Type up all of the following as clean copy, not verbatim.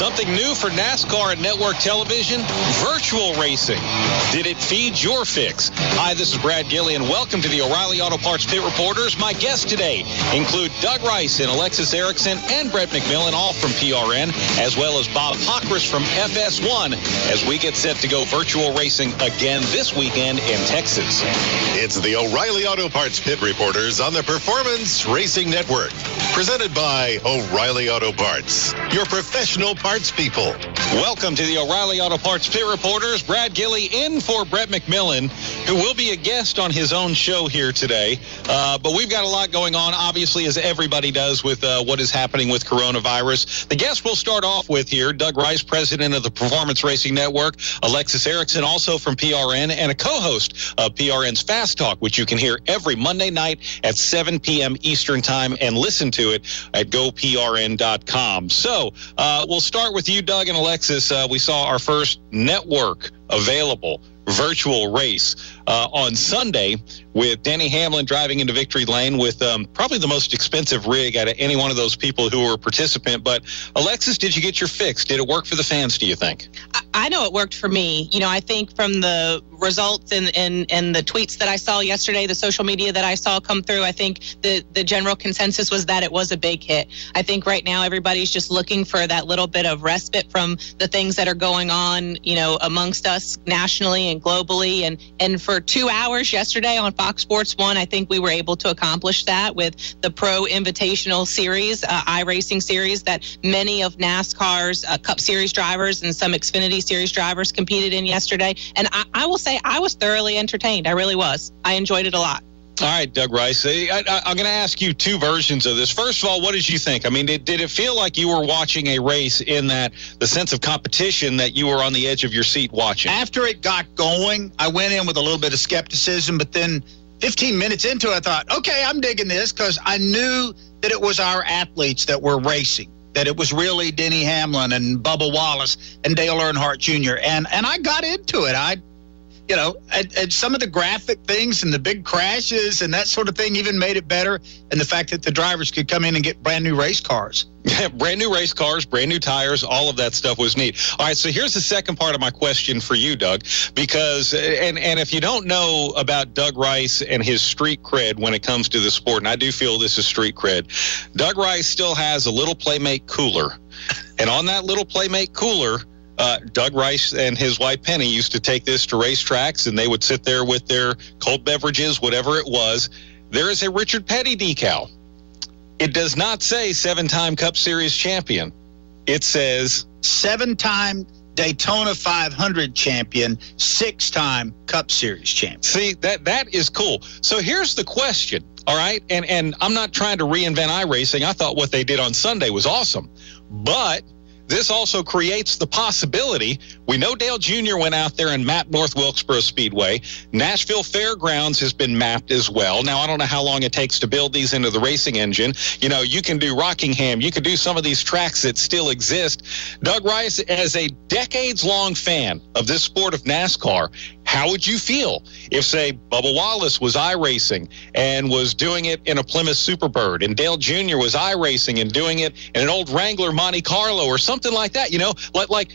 Something new for NASCAR and network television, virtual racing. Did it feed your fix? Hi, this is Brad Gilly, and welcome to the O'Reilly Auto Parts Pit Reporters. My guests today include Doug Rice and Alexis Erickson and Brett McMillan, all from PRN, as well as Bob Pockris from FS1, as we get set to go virtual racing again this weekend in Texas. It's the O'Reilly Auto Parts Pit Reporters on the Performance Racing Network, presented by O'Reilly Auto Parts, your professional parts people. Welcome to the O'Reilly Auto Parts Pit Reporters. Brad Gilly in for Brett McMillan, who will be a guest on his own show here today. But we've got a lot going on, obviously, as everybody does with what is happening with coronavirus. The guest we'll start off with here, Doug Rice, president of the Performance Racing Network, Alexis Erickson, also from PRN, and a co-host of PRN's Fast Talk, which you can hear every Monday night at 7 p.m. Eastern Time, and listen to it at GoPRN.com. So we'll start with you, Doug and Alexis. We saw our first network available virtual race on Sunday with Denny Hamlin driving into victory lane with probably the most expensive rig out of any one of those people who were a participant. But Alexis, did you get your fix? Did it work for the fans, do you think? I know it worked for me. You know, I think from the results and the tweets that I saw yesterday, the social media that I saw come through, I think the general consensus was that it was a big hit. I think right now everybody's just looking for that little bit of respite from the things that are going on, you know, amongst us nationally and globally. And for 2 hours yesterday on Fox Sports 1, I think we were able to accomplish that with the Pro Invitational Series, iRacing Series that many of NASCAR's Cup Series drivers and some Xfinity Series drivers competed in yesterday. And I will say I was thoroughly entertained. I really was. I enjoyed it a lot. All right, Doug Rice, I'm going to ask you two versions of this. First of all, what did you think? I mean, did it feel like you were watching a race in that the sense of competition that you were on the edge of your seat watching? After it got going, I went in with a little bit of skepticism, but then 15 minutes into it, I thought, okay, I'm digging this, because I knew that it was our athletes that were racing, that it was really Denny Hamlin and Bubba Wallace and Dale Earnhardt Jr., and I got into it. You know, and some of the graphic things and the big crashes and that sort of thing even made it better. And the fact that the drivers could come in and get brand new race cars. Yeah, brand new race cars, brand new tires, all of that stuff was neat. All right, so here's the second part of my question for you, Doug, because, and if you don't know about Doug Rice and his street cred when it comes to the sport, and I do feel this is street cred, Doug Rice still has a little Playmate cooler. And on that little Playmate cooler, Doug Rice and his wife Penny used to take this to racetracks, and they would sit there with their cold beverages, whatever it was. There is a Richard Petty decal. It does not say 7-time Cup Series champion. It says 7-time Daytona 500 champion, 6-time Cup Series champion. See, that is cool. So here's the question, all right? And I'm not trying to reinvent iRacing. I thought what they did on Sunday was awesome. But this also creates the possibility. We know Dale Jr. went out there and mapped North Wilkesboro Speedway. Nashville Fairgrounds has been mapped as well. Now, I don't know how long it takes to build these into the racing engine. You know, you can do Rockingham. You can do some of these tracks that still exist. Doug Rice, as a decades-long fan of this sport of NASCAR, how would you feel if, say, Bubba Wallace was iRacing and was doing it in a Plymouth Superbird, and Dale Jr. was iRacing and doing it in an old Wrangler Monte Carlo or something like that? You know, like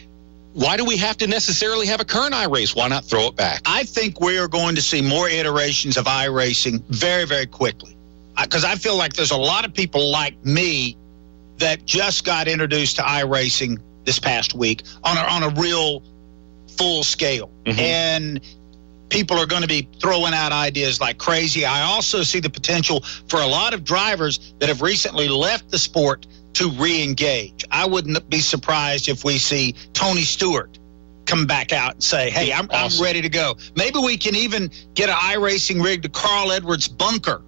why do we have to necessarily have a current iRace? Why not throw it back? I think we are going to see more iterations of iRacing very, very quickly, because I feel like there's a lot of people like me that just got introduced to iRacing this past week on a real full scale. Mm-hmm. And people are going to be throwing out ideas like crazy. I also see the potential for a lot of drivers that have recently left the sport to re-engage. I wouldn't be surprised if we see Tony Stewart come back out and say, hey, I'm ready to go. Maybe we can even get an iRacing rig to Carl Edwards' bunker.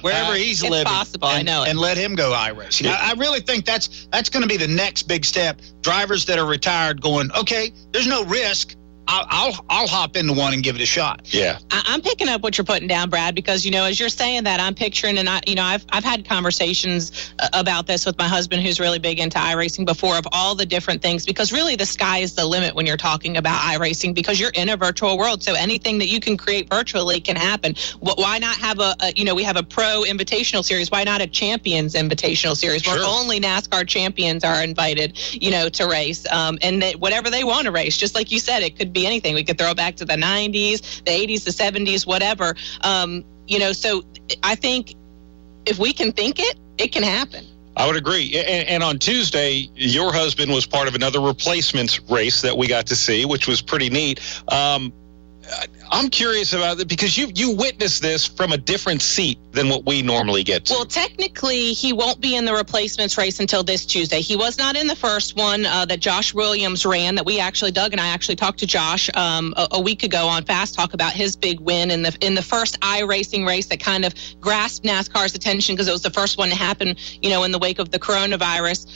Wherever he's living, possible. And, I know it. and let him go iRacing. Yeah. I really think that's going to be the next big step. Drivers that are retired going, okay, there's no risk. I'll hop into one and give it a shot. Yeah. I'm picking up what you're putting down, Brad, because, as you're saying that, I'm picturing, and I've had conversations about this with my husband, who's really big into iRacing before, of all the different things, because really the sky is the limit when you're talking about iRacing, because you're in a virtual world. So anything that you can create virtually can happen. Why not have we have a pro invitational series. Why not a champions invitational series where only NASCAR champions are invited, to race, and whatever they want to race, just like you said, it could be anything. We could throw it back to the 90s, the 80s, the 70s, whatever. So I think if we can think it, it can happen. I would agree. And on Tuesday, your husband was part of another replacements race that we got to see, which was pretty neat. I'm curious about it because you witnessed this from a different seat than what we normally get to. Well, technically, he won't be in the replacements race until this Tuesday. He was not in the first one that Josh Williams ran, that Doug and I actually talked to Josh a week ago on Fast Talk about his big win in the first iRacing race that kind of grasped NASCAR's attention because it was the first one to happen, in the wake of the coronavirus.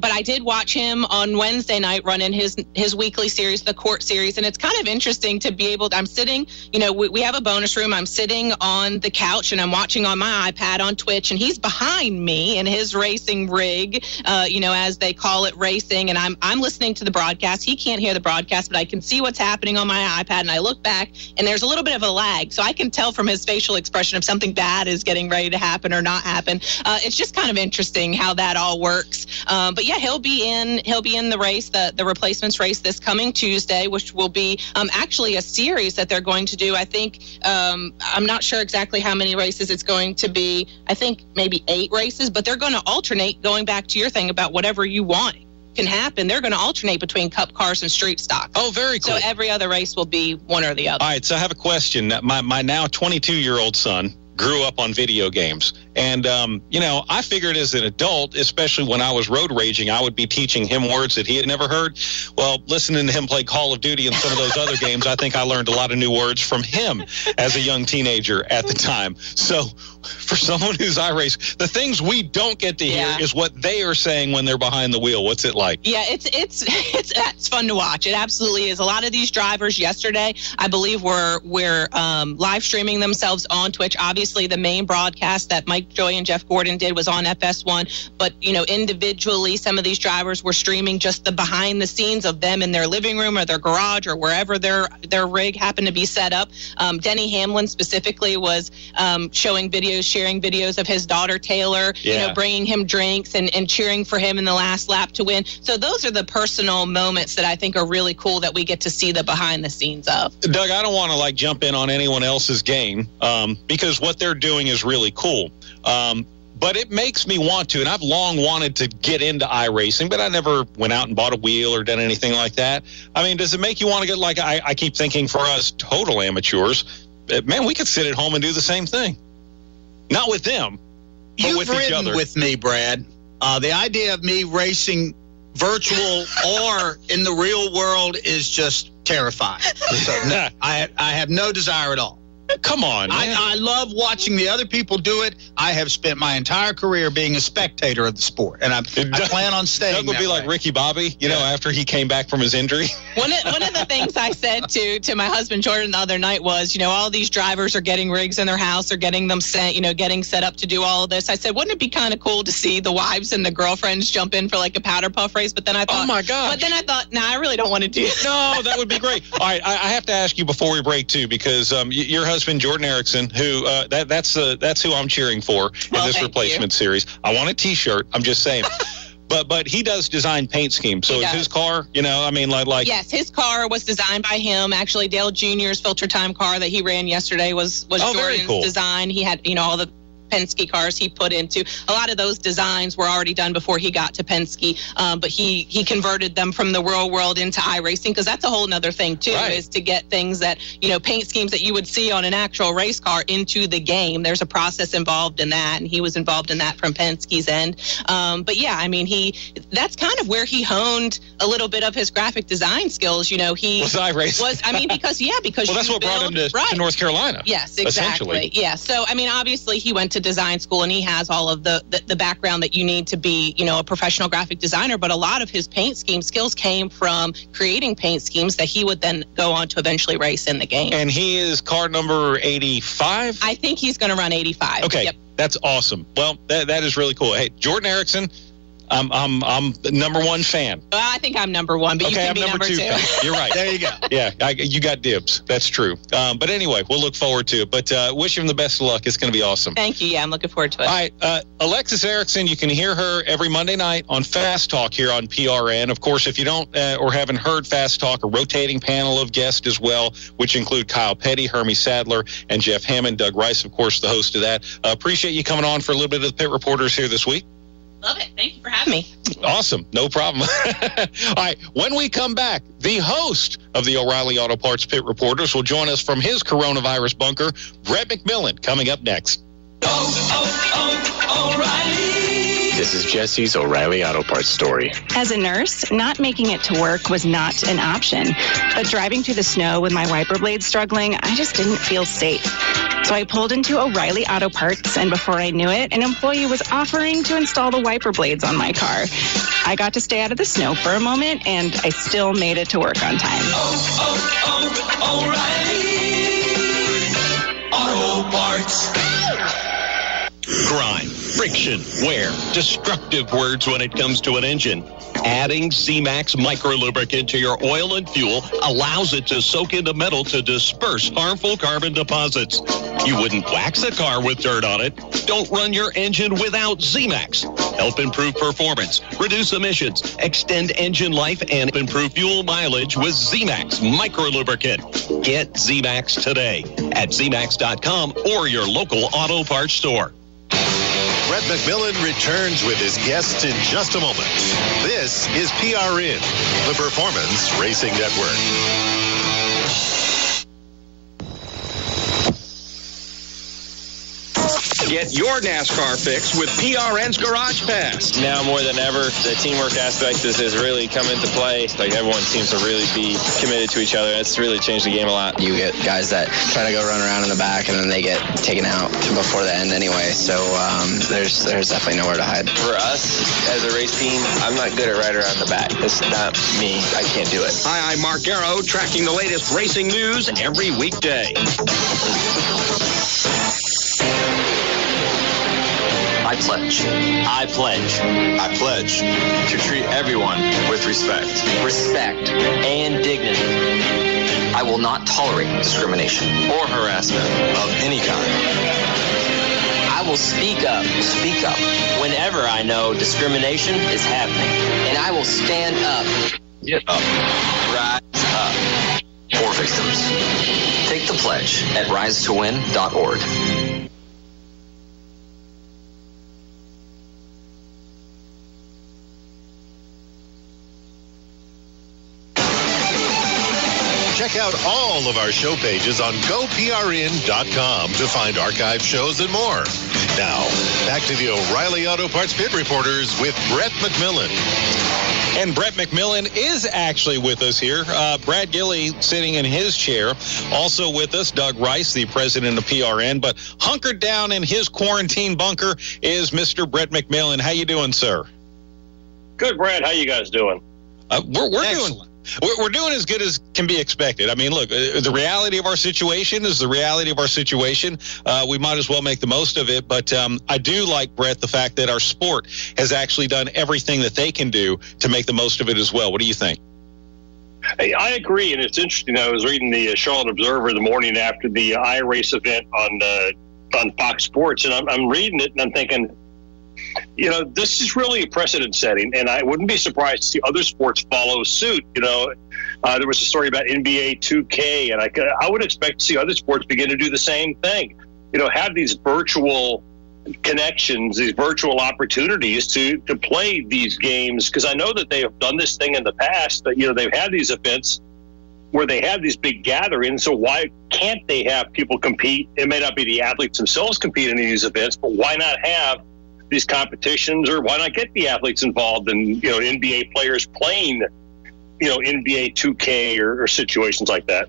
But I did watch him on Wednesday night running his weekly series, the Court Series, and it's kind of interesting to be able to, I'm sitting, we have a bonus room. I'm sitting on the couch and I'm watching on my iPad on Twitch, and he's behind me in his racing rig, as they call it, racing. And I'm listening to the broadcast. He can't hear the broadcast, but I can see what's happening on my iPad. And I look back and there's a little bit of a lag. So I can tell from his facial expression if something bad is getting ready to happen or not happen. It's just kind of interesting how that all works. But yeah, he'll be in the race, the replacements race this coming Tuesday, which will be actually a series that they're going to do. I think I'm not sure exactly how many races it's going to be. I think maybe 8 races, but they're going to alternate, going back to your thing about whatever you want can happen. They're going to alternate between cup cars and street stock. Oh, very cool. So every other race will be one or the other. All right, so I have a question. My now 22-year-old son grew up on video games. And, I figured as an adult, especially when I was road raging, I would be teaching him words that he had never heard. Well, listening to him play Call of Duty and some of those other games, I think I learned a lot of new words from him as a young teenager at the time. So for someone who's iRace, the things we don't get to hear is what they are saying when they're behind the wheel. What's it like? Yeah, it's fun to watch. It absolutely is. A lot of these drivers yesterday, I believe, were live streaming themselves on Twitch. Obviously, the main broadcast that Mike Joy and Jeff Gordon did was on FS1, but individually some of these drivers were streaming just the behind the scenes of them in their living room or their garage or wherever their rig happened to be set up. Denny Hamlin specifically was sharing videos of his daughter Taylor, bringing him drinks and cheering for him in the last lap to win. So those are the personal moments that I think are really cool that we get to see the behind the scenes of. Doug, I don't want to jump in on anyone else's game because what they're doing is really cool. But it makes me want to, and I've long wanted to get into iRacing, but I never went out and bought a wheel or done anything like that. I mean, does it make you want to get I keep thinking for us total amateurs, man, we could sit at home and do the same thing. Not with them, but You've with each other. With me, Brad. The idea of me racing virtual or in the real world is just terrifying. So I have no desire at all. Come on, man. I love watching the other people do it. I have spent my entire career being a spectator of the sport, and I plan on staying. Doug would be like Ricky Bobby, after he came back from his injury. One of the things I said to my husband Jordan the other night was, all these drivers are getting rigs in their house, they're getting them getting set up to do all of this. I said, wouldn't it be kind of cool to see the wives and the girlfriends jump in for a powder puff race? But then I thought, oh my God. But then I thought, I really don't want to do it. No, that would be great. All right, I have to ask you before we break too, because your husband Jordan Erickson, who that's who I'm cheering for in this replacement series. I want a T-shirt. I'm just saying. But he does design paint schemes. So is his car, Yes, his car was designed by him. Actually, Dale Jr.'s Filter Time car that he ran yesterday was Jordan's design. He had, all the Penske cars he put into. A lot of those designs were already done before he got to Penske, but he converted them from the real world into iRacing, because that's a whole nother thing too, is to get things that, paint schemes that you would see on an actual race car into the game. There's a process involved in that, and he was involved in that from Penske's end. But yeah, that's kind of where he honed a little bit of his graphic design skills. He was iRacing. because well, that's what brought him to North Carolina. Yes, exactly. Yeah. So obviously he went to design school, and he has all of the background that you need to be, a professional graphic designer. But a lot of his paint scheme skills came from creating paint schemes that he would then go on to eventually race in the game. And he is car number 85? I think he's going to run 85. Okay, yep. That's awesome. Well, that is really cool. Hey, Jordan Erickson, I'm the number one fan. Well, I think I'm number one, but okay, you can I'm be number two. Fan. You're right. There you go. Yeah, you got dibs. That's true. But anyway, we'll look forward to it. But wish him the best of luck. It's going to be awesome. Thank you. Yeah, I'm looking forward to it. All right. Alexis Erickson, you can hear her every Monday night on Fast Talk here on PRN. Of course, if you don't or haven't heard Fast Talk, a rotating panel of guests as well, which include Kyle Petty, Hermie Sadler, and Jeff Hammond. Doug Rice, of course, the host of that. Appreciate you coming on for a little bit of the Pit Reporters here this week. Love it. Thank you for having me. Awesome. No problem. All right. When we come back, the host of the O'Reilly Auto Parts Pit Reporters will join us from his coronavirus bunker, Brett McMillan, coming up next. O'Reilly. This is Jesse's O'Reilly Auto Parts story. As a nurse, not making it to work was not an option. But driving through the snow with my wiper blades struggling, I just didn't feel safe. So I pulled into O'Reilly Auto Parts, and before I knew it, an employee was offering to install the wiper blades on my car. I got to stay out of the snow for a moment, and I still made it to work on time. O'Reilly Auto Parts. Grime, friction, wear, destructive words when it comes to an engine. Adding Z-Max microlubricant to your oil and fuel allows it to soak into metal to disperse harmful carbon deposits. You wouldn't wax a car with dirt on it. Don't run your engine without Z-Max. Help improve performance, reduce emissions, extend engine life, and improve fuel mileage with Z-Max microlubricant. Get Z-Max today at zmax.com or your local auto parts store. Brett McMillan returns with his guests in just a moment. This is PRN, the Performance Racing Network. Get your NASCAR fix with PRN's Garage Pass. Now more than ever, the teamwork aspect has really come into play. Like, everyone seems to really be committed to each other. It's really changed the game a lot. You get guys that try to go run around in the back, and then they get taken out before the end anyway. So there's definitely nowhere to hide. For us, as a race team, I'm not good at right around the back. That's not me. I can't do it. Hi, I'm Mark Garrow, tracking the latest racing news every weekday. I pledge. I pledge. I pledge to treat everyone with respect. Respect and dignity. I will not tolerate discrimination or harassment of any kind. I will speak up whenever I know discrimination is happening. And I will stand up. Get up. Rise up. For victims. Take the pledge at risetowin.org. Check out all of our show pages on GoPRN.com to find archive shows and more. Now, back to the O'Reilly Auto Parts Pit Reporters with Brett McMillan. And Brett McMillan is actually with us here. Brad Gilley sitting in his chair. Also with us, Doug Rice, the president of PRN. But hunkered down in his quarantine bunker is Mr. Brett McMillan. How you doing, sir? Good, Brad. How you guys doing? We're doing as good as can be expected. I mean, look, the reality of our situation is the reality of our situation. We might as well make the most of it. But I do like, Brett, the fact that our sport has actually done everything that they can do to make the most of it as well. What do you think? Hey, I agree, and it's interesting. I was reading the Charlotte Observer the morning after the iRace event on Fox Sports, and I'm reading it, and I'm thinking, you know, this is really a precedent setting, and I wouldn't be surprised to see other sports follow suit. You know, there was a story about NBA 2K, and I would expect to see other sports begin to do the same thing. You know, have these virtual connections, these virtual opportunities to play these games, because I know that they have done this thing in the past. That, you know, they've had these events where they have these big gatherings. So why can't they have people compete? It may not be the athletes themselves compete in these events, but why not have these competitions, or why not get the athletes involved in, you know, NBA players playing, you know, NBA 2K or situations like that?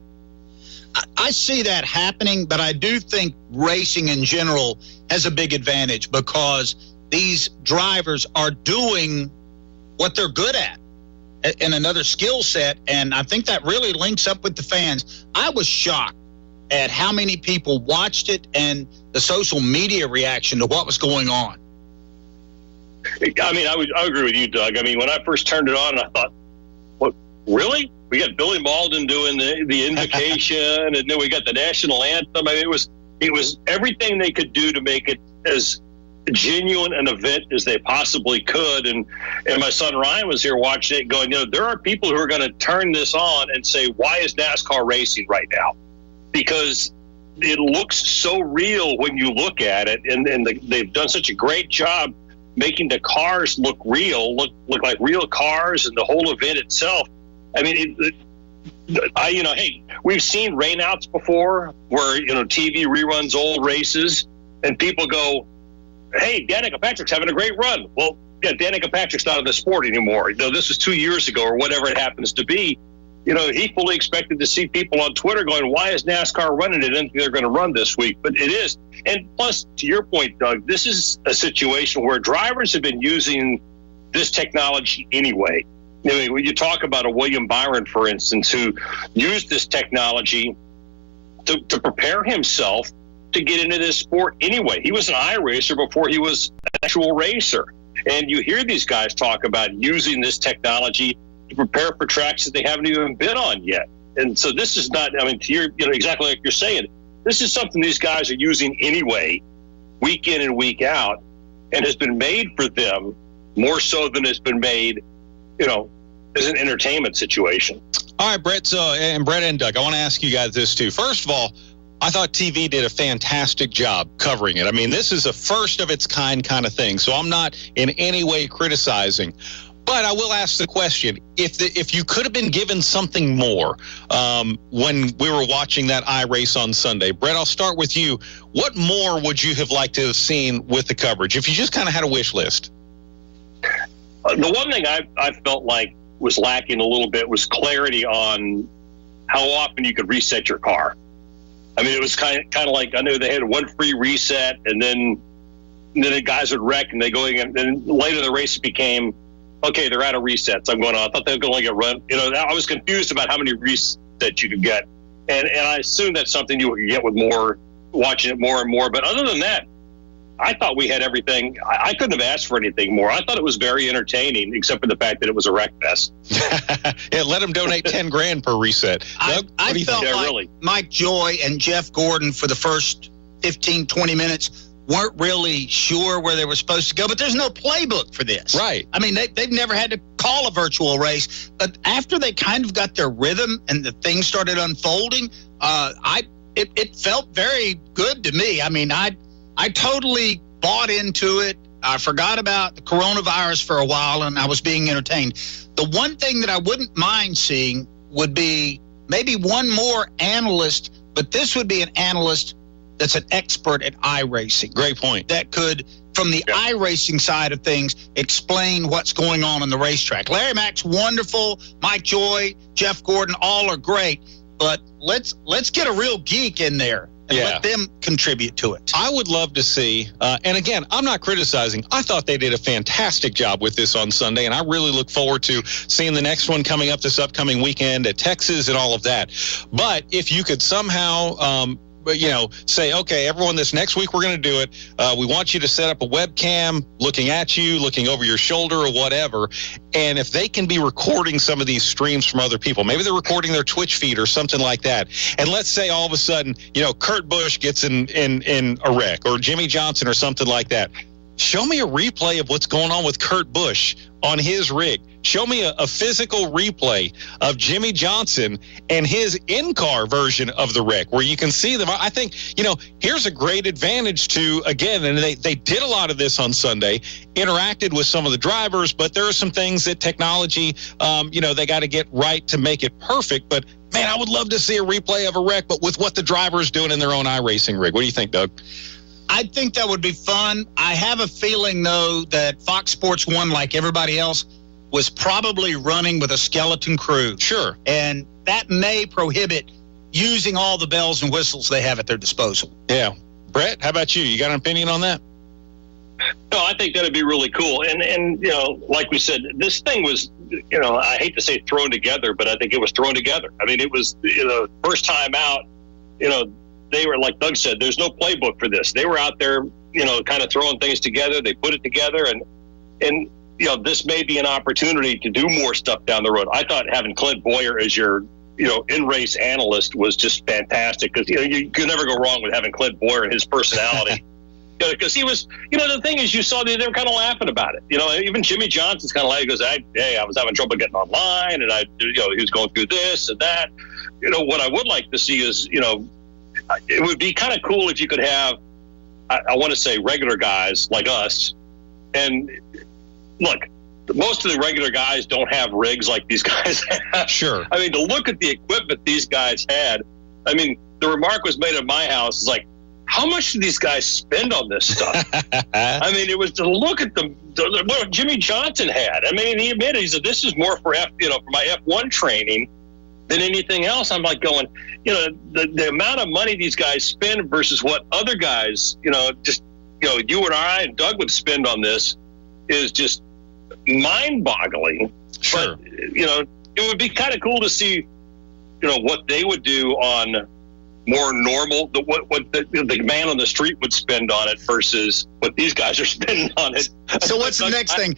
I see that happening, but I do think racing in general has a big advantage because these drivers are doing what they're good at in another skill set, and I think that really links up with the fans. I was shocked at how many people watched it and the social media reaction to what was going on. I mean, I agree with you, Doug. I mean, when I first turned it on, I thought, what, really? We got Billy Malden doing the invocation, and then we got the national anthem. I mean, it was everything they could do to make it as genuine an event as they possibly could. And my son Ryan was here watching it going, there are people who are going to turn this on and say, why is NASCAR racing right now? Because it looks so real when you look at it, and they've done such a great job making the cars look real, look like real cars, and the whole event itself. I mean, hey, we've seen rainouts before where, TV reruns old races, and people go, hey, Danica Patrick's having a great run. Well, yeah, Danica Patrick's not in the sport anymore. This was 2 years ago or whatever it happens to be. He fully expected to see people on Twitter going, why is NASCAR running it? I didn't think they're going to run this week, but it is. And plus, to your point, Doug, this is a situation where drivers have been using this technology anyway. I mean, when you talk about a William Byron, for instance, who used this technology to prepare himself to get into this sport anyway. He was an iRacer before he was an actual racer. And you hear these guys talk about using this technology to prepare for tracks that they haven't even been on yet. And so this is not, I mean, to your, exactly like you're saying, this is something these guys are using anyway, week in and week out, and has been made for them more so than it's been made, as an entertainment situation. All right, Brett. So, and Brett and Doug, I want to ask you guys this too. First of all, I thought TV did a fantastic job covering it. I mean, this is a first of its kind of thing, so I'm not in any way criticizing. But I will ask the question, if you could have been given something more when we were watching that iRace on Sunday, Brett, I'll start with you. What more would you have liked to have seen with the coverage if you just kind of had a wish list? The one thing I felt like was lacking a little bit was clarity on how often you could reset your car. I mean, it was kind of like, I know they had one free reset, and then the guys would wreck, and they go in, and then later the race became, okay, they're out of resets. I'm going on. I thought they were going to get run. I was confused about how many resets you could get, and I assume that's something you could get with more, watching it more and more. But other than that, I thought we had everything. I couldn't have asked for anything more. I thought it was very entertaining, except for the fact that it was a wreck fest. Yeah, let them donate $10,000 per reset. Doug, I felt like really? Mike Joy and Jeff Gordon for the first 15, 20 minutes weren't really sure where they were supposed to go, but there's no playbook for this. Right. I mean, they've never had to call a virtual race, but after they kind of got their rhythm and the things started unfolding, it felt very good to me. I mean, I totally bought into it. I forgot about the coronavirus for a while, and I was being entertained. The one thing that I wouldn't mind seeing would be maybe one more analyst, but this would be an analyst that's an expert at iRacing. Great point. That could, from the iRacing side of things, explain what's going on the racetrack. Larry Mack's wonderful. Mike Joy, Jeff Gordon, all are great. But let's get a real geek in there and let them contribute to it. I would love to see, and again, I'm not criticizing. I thought they did a fantastic job with this on Sunday, and I really look forward to seeing the next one coming up this upcoming weekend at Texas and all of that. But if you could somehow say, okay, everyone, this next week we're going to do it. We want you to set up a webcam looking at you, looking over your shoulder or whatever. And if they can be recording some of these streams from other people, maybe they're recording their Twitch feed or something like that. And let's say all of a sudden, Kurt Busch gets in a wreck, or Jimmy Johnson or something like that. Show me a replay of what's going on with Kurt Busch on his rig. Show me a physical replay of Jimmy Johnson and his in-car version of the wreck where you can see them. I think, here's a great advantage to, again, and they did a lot of this on Sunday, interacted with some of the drivers, but there are some things that technology, they got to get right to make it perfect. But, man, I would love to see a replay of a wreck, but with what the driver's doing in their own iRacing rig. What do you think, Doug? I think that would be fun. I have a feeling, though, that Fox Sports 1, like everybody else, was probably running with a skeleton crew. Sure. And that may prohibit using all the bells and whistles they have at their disposal. Yeah. Brett, how about you? You got an opinion on that? No, I think that'd be really cool. And like we said, this thing was, I hate to say thrown together, but I think it was thrown together. I mean, it was, first time out, they were, like Doug said, there's no playbook for this. They were out there, kind of throwing things together. They put it together, and this may be an opportunity to do more stuff down the road. I thought having Clint Boyer as your, in-race analyst was just fantastic because, you could never go wrong with having Clint Boyer and his personality. Because he was, the thing is, you saw they were kind of laughing about it. Even Jimmy Johnson's kind of like, he goes, hey, I was having trouble getting online, and he was going through this and that. What I would like to see is, it would be kind of cool if you could have, I want to say, regular guys like us. And look, most of the regular guys don't have rigs like these guys have. Sure. I mean, to look at the equipment these guys had, I mean, the remark was made at my house, is like, how much do these guys spend on this stuff? I mean, it was to look at what Jimmy Johnson had. I mean, he admitted, he said, this is more for for my F1 training than anything else. I'm like going, the amount of money these guys spend versus what other guys, you and I and Doug would spend on this is just mind-boggling. Sure. But, it would be kind of cool to see, what they would do on more normal, what the man on the street would spend on it versus what these guys are spending on it. So what's the next thing?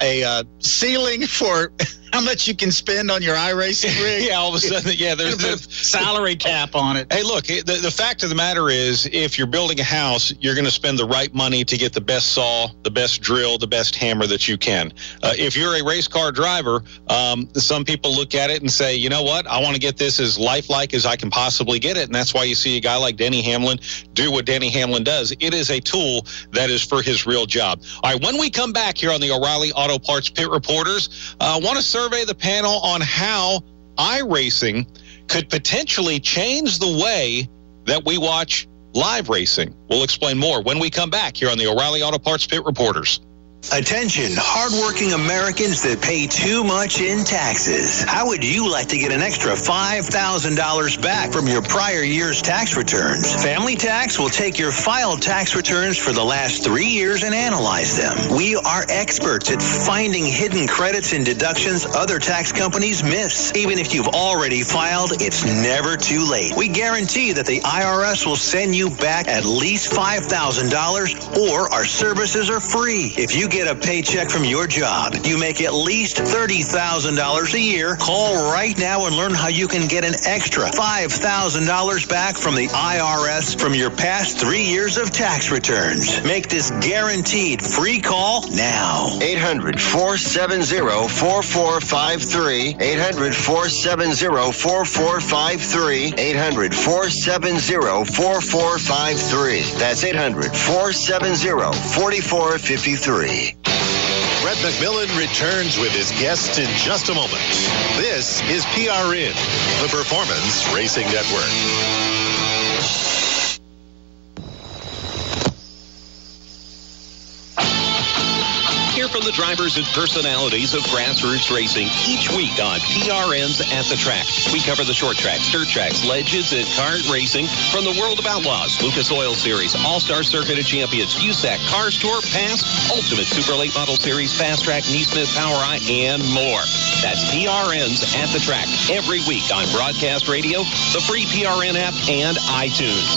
A ceiling for how much you can spend on your iRacing rig? Yeah, all of a sudden, there's a salary cap on it. Hey, look, the fact of the matter is, if you're building a house, you're going to spend the right money to get the best saw, the best drill, the best hammer that you can. If you're a race car driver, some people look at it and say, you know what, I want to get this as lifelike as I can possibly get it, and that's why you see a guy like Denny Hamlin do what Denny Hamlin does. It is a tool that is for his real job. All right, when we come back here on the O'Reilly Auto Parts Pit Reporters, I want to survey the panel on how iRacing could potentially change the way that we watch live racing. We'll explain more when we come back here on the O'Reilly Auto Parts Pit Reporters. Attention, hardworking Americans that pay too much in taxes. How would you like to get an extra $5,000 back from your prior year's tax returns? Family Tax will take your filed tax returns for the last 3 years and analyze them. We are experts at finding hidden credits and deductions other tax companies miss. Even if you've already filed, it's never too late. We guarantee that the IRS will send you back at least $5,000 or our services are free. If you get a paycheck from your job, you make at least $30,000 a year, call right now and learn how you can get an extra $5,000 back from the IRS from your past 3 years of tax returns. Make this guaranteed free call now. 800-470-4453. 800-470-4453. 800-470-4453. That's 800-470-4453. Brett McMillan returns with his guests in just a moment. This is PRN, the Performance Racing Network. Hear from the drivers and personalities of grassroots racing each week on PRN's At the Track. We cover the short tracks, dirt tracks, ledges, and kart racing from the World of Outlaws, Lucas Oil Series, All-Star Circuit of Champions, USAC, Cars Tour, Pass, Ultimate Super Late Model Series, Fast Track, Neesmith, Power Eye, and more. That's PRN's At the Track every week on Broadcast Radio, the free PRN app, and iTunes.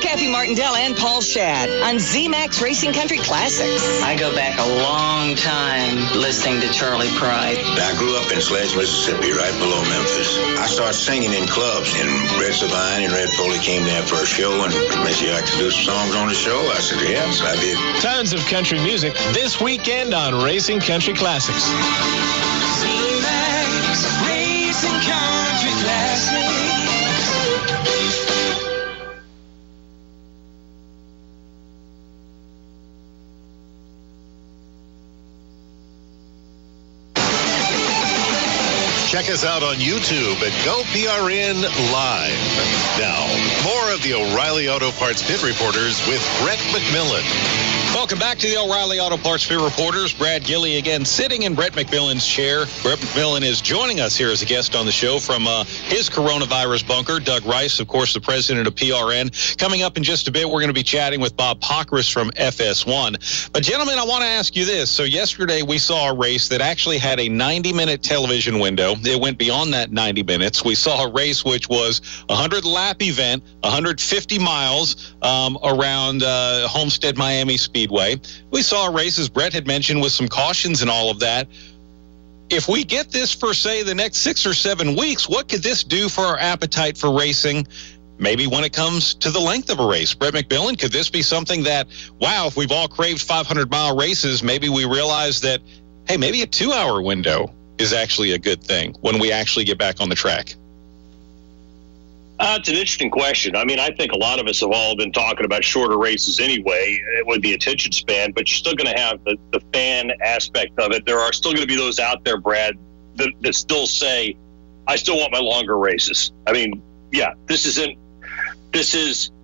Kathy Martindale and Paul Shad on ZMAX Racing Country Classics. I go back a long time listening to Charlie Pride. I grew up in Sledge, Mississippi, right below Memphis. I started singing in clubs, and Red Savine and Red Foley came there for a show, and they said, "You like to do some songs on the show?" I said, "Yeah," so I did. Tons of country music this weekend on Racing Country Classics. ZMAX Racing Country Classics. Check us out on YouTube at GoPRN Live. Now, more of the O'Reilly Auto Parts Pit Reporters with Brett McMillan. Well, Welcome back to the O'Reilly Auto Parts Pit Reporters. Brad Gilley again sitting in Brett McMillan's chair. Brett McMillan is joining us here as a guest on the show from his coronavirus bunker. Doug Rice, of course, the president of PRN. Coming up in just a bit, we're going to be chatting with Bob Pockrass from FS1. But, gentlemen, I want to ask you this. So yesterday we saw a race that actually had a 90-minute television window. It went beyond that 90 minutes. We saw a race which was a 100-lap event, 150 miles around Homestead Miami Speedway. We saw a race, as Brett had mentioned, with some cautions and all of that. If we get this for, say, the next 6 or 7 weeks, what could this do for our appetite for racing, maybe when it comes to the length of a race? Brett McMillan, could this be something that, wow, if we've all craved 500-mile races, maybe we realize that, hey, maybe a 2-hour window is actually a good thing when we actually get back on the track? It's an interesting question. I mean, I think a lot of us have all been talking about shorter races anyway with the attention span, but you're still going to have the fan aspect of it. There are still going to be those out there, Brad, that still say, I still want my longer races. I mean, yeah, this is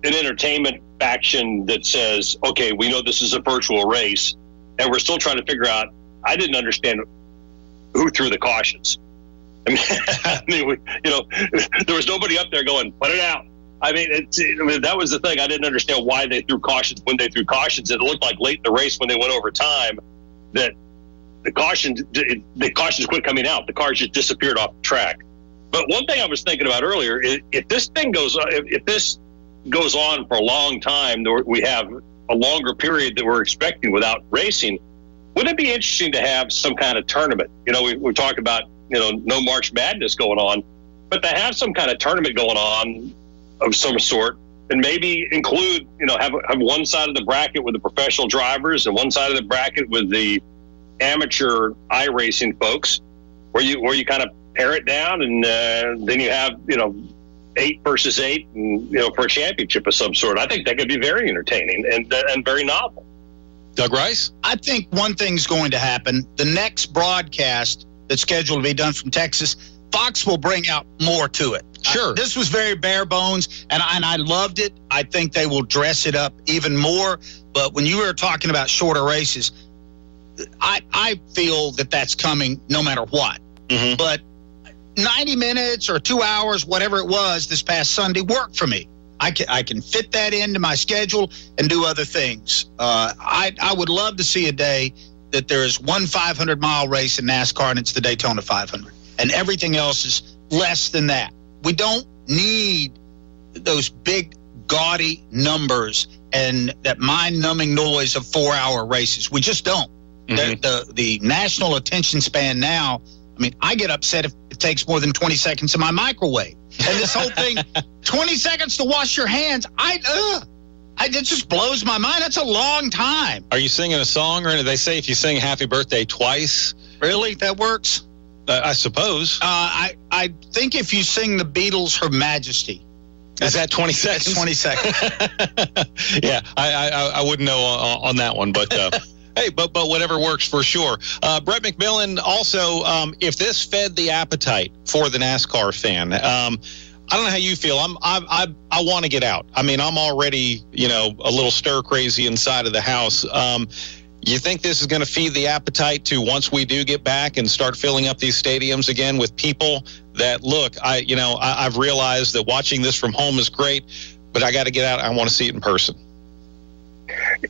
an entertainment faction that says, okay, we know this is a virtual race, and we're still trying to figure out, I didn't understand who threw the cautions. I mean, there was nobody up there going, put it out. I mean, that was the thing. I didn't understand why they threw cautions when they threw cautions. It looked like late in the race when they went over time that the cautions quit coming out. The cars just disappeared off the track. But one thing I was thinking about earlier is if this goes on for a long time, we have a longer period that we're expecting without racing, wouldn't it be interesting to have some kind of tournament? We talked about, no March Madness going on, but to have some kind of tournament going on of some sort, and maybe include, have one side of the bracket with the professional drivers and one side of the bracket with the amateur iRacing folks, where you kind of pare it down, and then you have 8 versus 8, and for a championship of some sort. I think that could be very entertaining and very novel. Doug Rice? I think one thing's going to happen. The next broadcast that's scheduled to be done from Texas, Fox will bring out more to it. Sure. This was very bare bones, and I loved it. I think they will dress it up even more. But when you were talking about shorter races, I feel that that's coming no matter what. Mm-hmm. But 90 minutes or 2 hours, whatever it was this past Sunday, worked for me. I can fit that into my schedule and do other things. I would love to see a day that there is one 500-mile race in NASCAR, and it's the Daytona 500. And everything else is less than that. We don't need those big, gaudy numbers and that mind-numbing noise of 4-hour races. We just don't. Mm-hmm. The national attention span now, I mean, I get upset if it takes more than 20 seconds in my microwave. And this whole thing, 20 seconds to wash your hands, it just blows my mind. That's a long time. Are you singing a song, or do they say if you sing Happy Birthday twice? Really? That works? I suppose. I think if you sing the Beatles' Her Majesty. Is that 20 seconds? That's 20 seconds. Yeah, I wouldn't know on that one, but... Hey, but whatever works for sure. Brett McMillan, also, if this fed the appetite for the NASCAR fan, I don't know how you feel. I want to get out. I mean, I'm already, a little stir crazy inside of the house. You think this is going to feed the appetite to, once we do get back and start filling up these stadiums again with people that, look, I've realized that watching this from home is great, but I got to get out. I want to see it in person.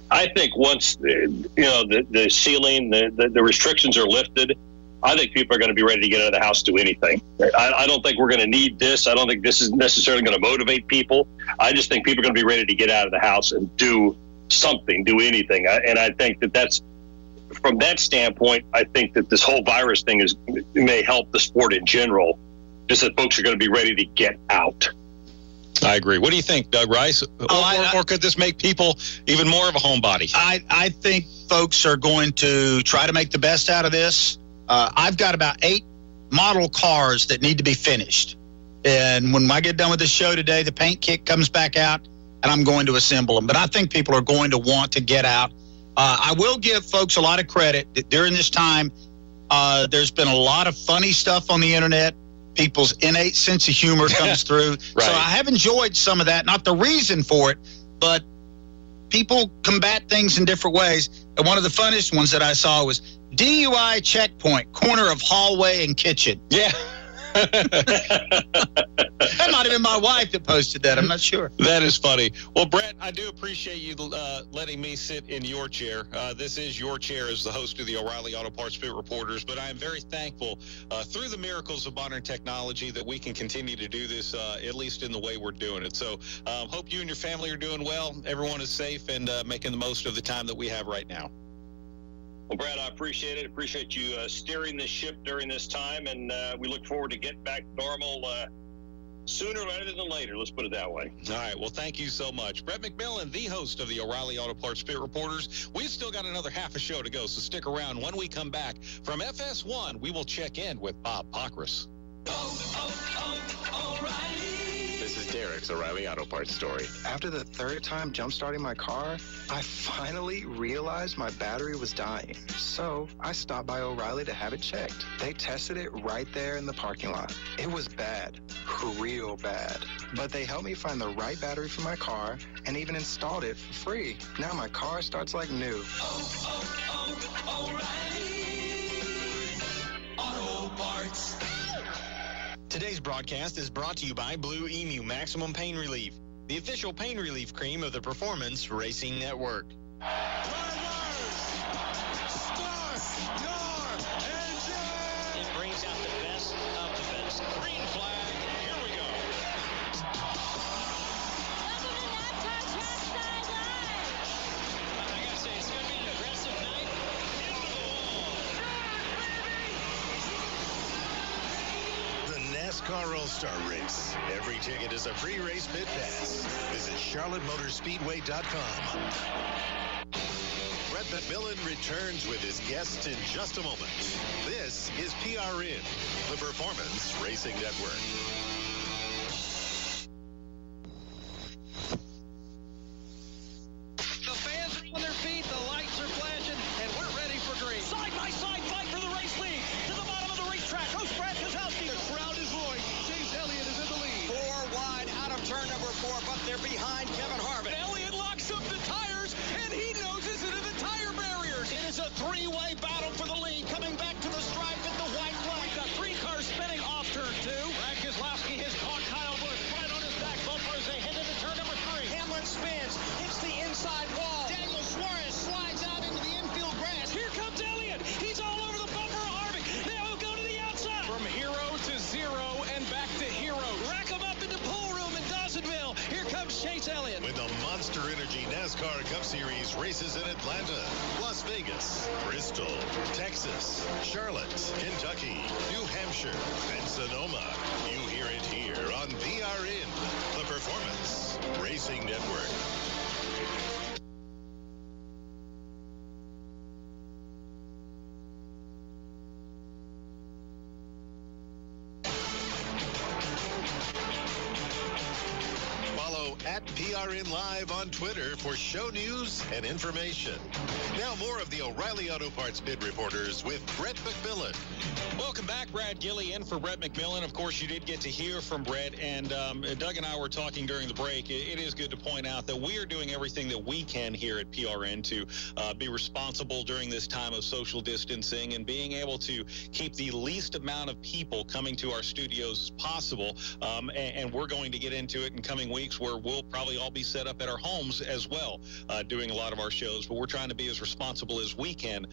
I think once the ceiling, the restrictions are lifted, I think people are going to be ready to get out of the house to do anything. I don't think we're going to need this. I don't think this is necessarily going to motivate people. I just think people are going to be ready to get out of the house and do something, do anything. And I think that's from that standpoint. I think that this whole virus thing may help the sport in general. Just that folks are going to be ready to get out. I agree. What do you think, Doug Rice? Or could this make people even more of a homebody? I think folks are going to try to make the best out of this. I've got about 8 model cars that need to be finished. And when I get done with the show today, the paint kit comes back out, and I'm going to assemble them. But I think people are going to want to get out. I will give folks a lot of credit. During this time, there's been a lot of funny stuff on the internet. People's innate sense of humor comes through. Right. So I have enjoyed some of that. Not the reason for it, but people combat things in different ways. And one of the funnest ones that I saw was DUI checkpoint, corner of hallway and kitchen. Yeah. That might have been my wife that posted that. I'm not sure. That is funny. Well, Brett, I do appreciate you letting me sit in your chair. This is your chair as the host of the O'Reilly Auto Parts Pit Reporters, but I am very thankful through the miracles of modern technology that we can continue to do this, at least in the way we're doing it. So hope you and your family are doing well. Everyone is safe and making the most of the time that we have right now. Well, Brad, I appreciate it. Appreciate you steering this ship during this time, and we look forward to getting back to normal sooner rather than later. Let's put it that way. All right. Well, thank you so much. Brett McMillan, the host of the O'Reilly Auto Parts Pit Reporters. We've still got another half a show to go, so stick around. When we come back from FS1, we will check in with Bob Pockrass. This is Derek's O'Reilly Auto Parts story. After the third time jump-starting my car, I finally realized my battery was dying. So I stopped by O'Reilly to have it checked. They tested it right there in the parking lot. It was bad, real bad. But they helped me find the right battery for my car and even installed it for free. Now my car starts like new. O'Reilly Auto Parts. Today's broadcast is brought to you by Blue Emu Maximum Pain Relief, the official pain relief cream of the Performance Racing Network. It brings out the best of the best. Green flag, here we go. I gotta say, it's gonna be an aggressive night. NASCAR All-Star Race. Every ticket is a free race pit pass. Visit CharlotteMotorspeedway.com. Brett McMillan returns with his guests in just a moment. This is PRN, the Performance Racing Network. The fans are on their feet, the lights are flashing, and we're ready for green. Side-by-side fight for the race lead. To the bottom of the racetrack, host Brad Keselowski. The crowd is roaring. Chase Elliott is in the lead. 4 wide out of turn number 4, but they're behind Kevin Harvick. Elliott locks up the tires, and he noses into the tire barriers. It is a 3-way battle for the lead. Coming back to the stripe at the white flag. We've got 3 cars spinning off turn 2. Brad Keselowski has caught Kyle Busch right on his back bumper as they head into turn number 3. Hamlin spins, hits the inside wall. Daniel Suarez slides out into the infield grass. Here comes Elliott. He's all over the bumper of Harvick. Now he'll go to the outside. From hero to zero and back to hero. Rack him up in the pool room in Dawsonville. Here comes Chase Elliott. When the Monster Energy NASCAR Cup Series races in Atlanta, Las Vegas, Bristol, Texas, Charlotte, Kentucky, New Hampshire, and Sonoma. You hear it here on PRN, the Performance Racing Network. Follow at PRN Live on Twitter for show news and information. Now more of the O'Reilly Auto Parts Pit Reporters with Brett McMillan. Welcome back. Brad Gilly in for Brett McMillan. Of course, you did get to hear from Brett, and Doug and I were talking during the break. It is good to point out that we are doing everything that we can here at PRN to be responsible during this time of social distancing and being able to keep the least amount of people coming to our studios as possible. And we're going to get into it in coming weeks where we'll probably all be set up at our homes as well, doing a lot of our shows. But we're trying to be as responsible as we can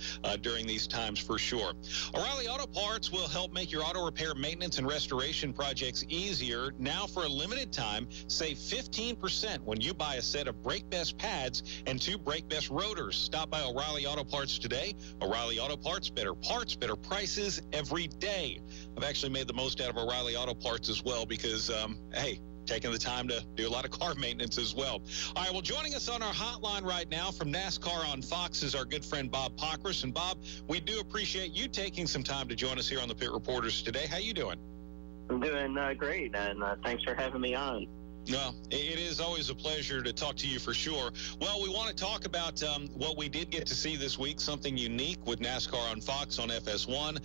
during these times for sure. O'Reilly Auto Parts will help make your auto repair, maintenance, and restoration projects easier. Now, for a limited time, save 15% when you buy a set of Brake Best pads and 2 Brake Best rotors. Stop by O'Reilly Auto Parts today. O'Reilly Auto Parts, better prices every day. I've actually made the most out of O'Reilly Auto Parts as well because, hey, taking the time to do a lot of car maintenance as well. All right, well, joining us on our hotline right now from NASCAR on Fox is our good friend Bob Pockrass. And Bob, we do appreciate you taking some time to join us here on the Pit Reporters today. How you doing? I'm doing great, and thanks for having me on. No, it is always a pleasure to talk to you for sure. Well, we want to talk about what we did get to see this week, something unique with NASCAR on Fox on FS1.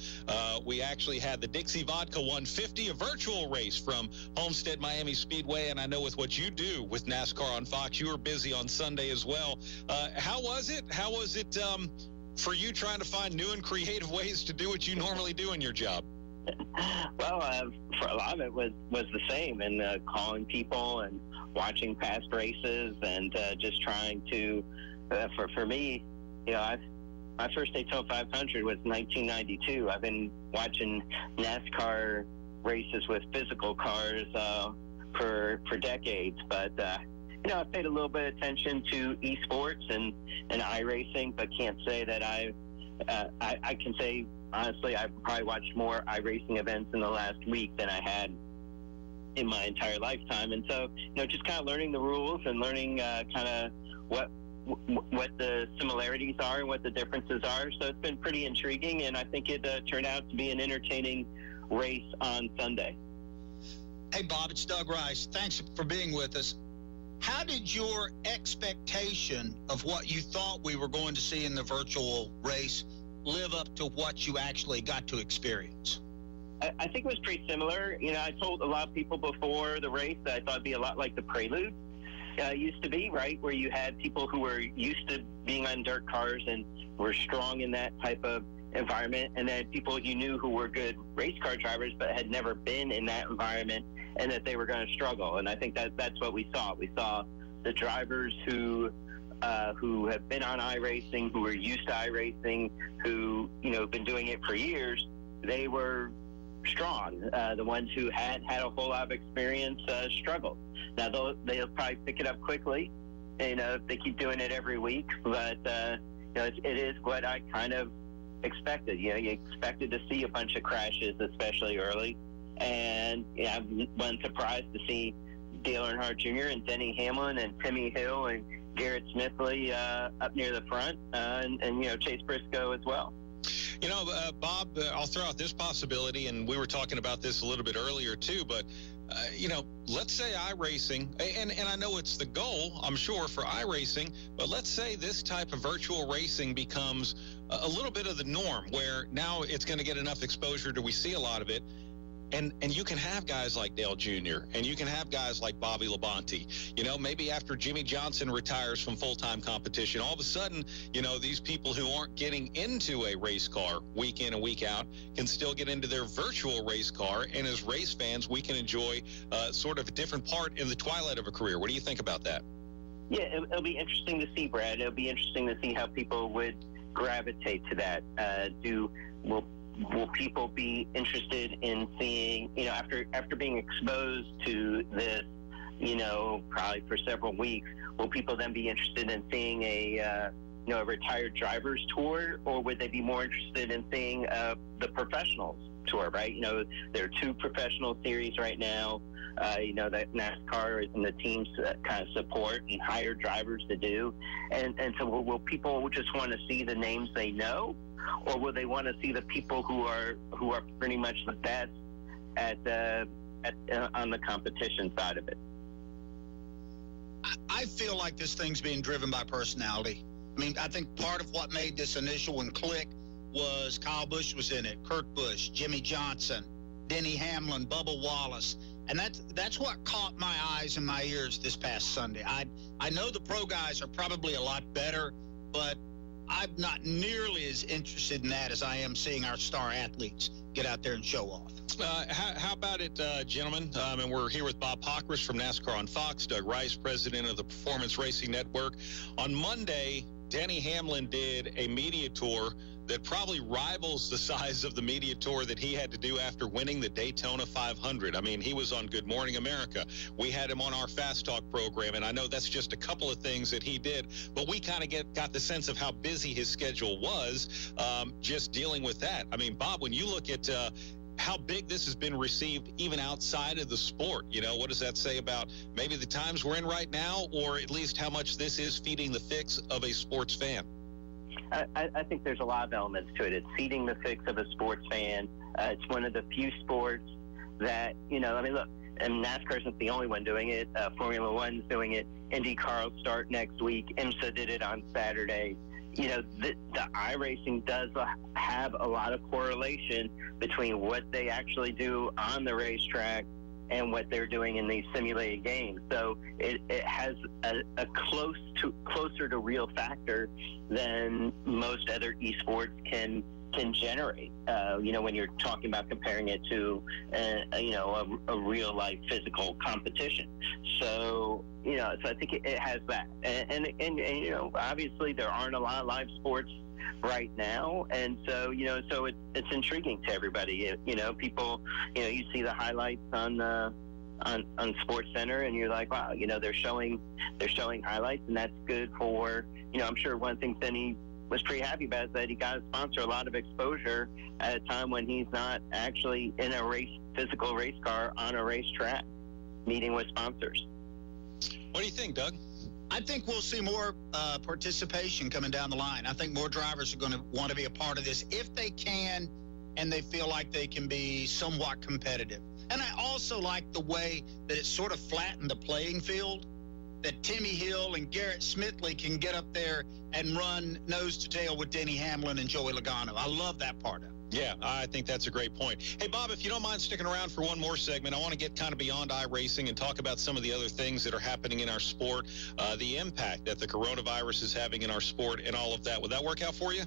We actually had the Dixie Vodka 150, a virtual race from Homestead Miami Speedway, and I know with what you do with NASCAR on Fox, you were busy on Sunday as well. How was it? How was it for you trying to find new and creative ways to do what you normally do in your job? Well, for a lot of it was the same, and calling people and watching past races and just trying to, for me, my first Daytona 500 was 1992. I've been watching NASCAR races with physical cars for decades, but I paid a little bit of attention to esports and iRacing, but can't say that I can say. Honestly, I've probably watched more iRacing events in the last week than I had in my entire lifetime. And so, just kind of learning the rules and learning kind of what the similarities are and what the differences are. So it's been pretty intriguing, and I think it turned out to be an entertaining race on Sunday. Hey, Bob, it's Doug Rice. Thanks for being with us. How did your expectation of what you thought we were going to see in the virtual race live up to what you actually got to experience? I think it was pretty similar. I told a lot of people before the race that I thought it'd be a lot like the Prelude used to be, right? Where you had people who were used to being on dirt cars and were strong in that type of environment, and then people you knew who were good race car drivers but had never been in that environment, and that they were going to struggle. And I think that's what we saw. We saw the drivers who have been on iRacing, who are used to iRacing, who, have been doing it for years. They were strong. The ones who had a whole lot of experience struggled. Now, they'll probably pick it up quickly, if they keep doing it every week. But, it is what I kind of expected. You expected to see a bunch of crashes, especially early. And I wasn't surprised to see Dale Earnhardt Jr. and Denny Hamlin and Timmy Hill and Garrett Smithley up near the front, and Chase Briscoe as well. Bob, I'll throw out this possibility, and we were talking about this a little bit earlier too, but let's say iRacing, and I know it's the goal, I'm sure, for iRacing, but let's say this type of virtual racing becomes a little bit of the norm, where now it's going to get enough exposure to we see a lot of it. And you can have guys like Dale Jr., and you can have guys like Bobby Labonte. Maybe after Jimmy Johnson retires from full-time competition, all of a sudden, these people who aren't getting into a race car week in and week out can still get into their virtual race car. And as race fans, we can enjoy sort of a different part in the twilight of a career. What do you think about that? Yeah, it'll be interesting to see, Brad. It'll be interesting to see how people would gravitate to that. Will people be interested in seeing, after being exposed to this, probably for several weeks, will people then be interested in seeing a retired driver's tour, or would they be more interested in seeing the professionals tour, right? There are two professional series right now, that NASCAR and the teams kind of support and hire drivers to do. And so will people just want to see the names they know, or will they want to see the people who are pretty much the best on the competition side of it? I feel like this thing's being driven by personality. I think part of what made this initial one click was Kyle Busch was in it, Kurt Busch, Jimmy Johnson, Denny Hamlin, Bubba Wallace. And that's what caught my eyes and my ears this past Sunday. I know the pro guys are probably a lot better, but I'm not nearly as interested in that as I am seeing our star athletes get out there and show off. How about it, gentlemen? And we're here with Bob Pockrass from NASCAR on Fox, Doug Rice, president of the Performance Racing Network. On Monday, Denny Hamlin did a media tour that probably rivals the size of the media tour that he had to do after winning the Daytona 500. He was on Good Morning America. We had him on our Fast Talk program, and I know that's just a couple of things that he did, but we kind of got the sense of how busy his schedule was just dealing with that. Bob, when you look at how big this has been received even outside of the sport, what does that say about maybe the times we're in right now, or at least how much this is feeding the fix of a sports fan? I think there's a lot of elements to it. It's feeding the fix of a sports fan. It's one of the few sports that, look, and NASCAR isn't the only one doing it. Formula One's doing it. IndyCar will start next week. IMSA did it on Saturday. You know, the iRacing does have a lot of correlation between what they actually do on the racetrack and what they're doing in these simulated games. So it has a closer to real factor than most other esports can generate. You know, when you're talking about comparing it to a real life physical competition. So so I think it has that, and you know, obviously there aren't a lot of live sports right now, and so it's intriguing to everybody. You know, people, you see the highlights on Sports Center, and you're like, wow, they're showing highlights, and that's good for, I'm sure one thing Denny was pretty happy about is that he got to sponsor a lot of exposure at a time when he's not actually in a physical race car on a racetrack meeting with sponsors. What do you think, Doug? I think we'll see more participation coming down the line. I think more drivers are going to want to be a part of this if they can and they feel like they can be somewhat competitive. And I also like the way that it sort of flattened the playing field, that Timmy Hill and Garrett Smithley can get up there and run nose to tail with Denny Hamlin and Joey Logano. I love that part of it. Yeah, I think that's a great point. Hey, Bob, if you don't mind sticking around for one more segment, I want to get kind of beyond iRacing and talk about some of the other things that are happening in our sport, the impact that the coronavirus is having in our sport and all of that. Would that work out for you?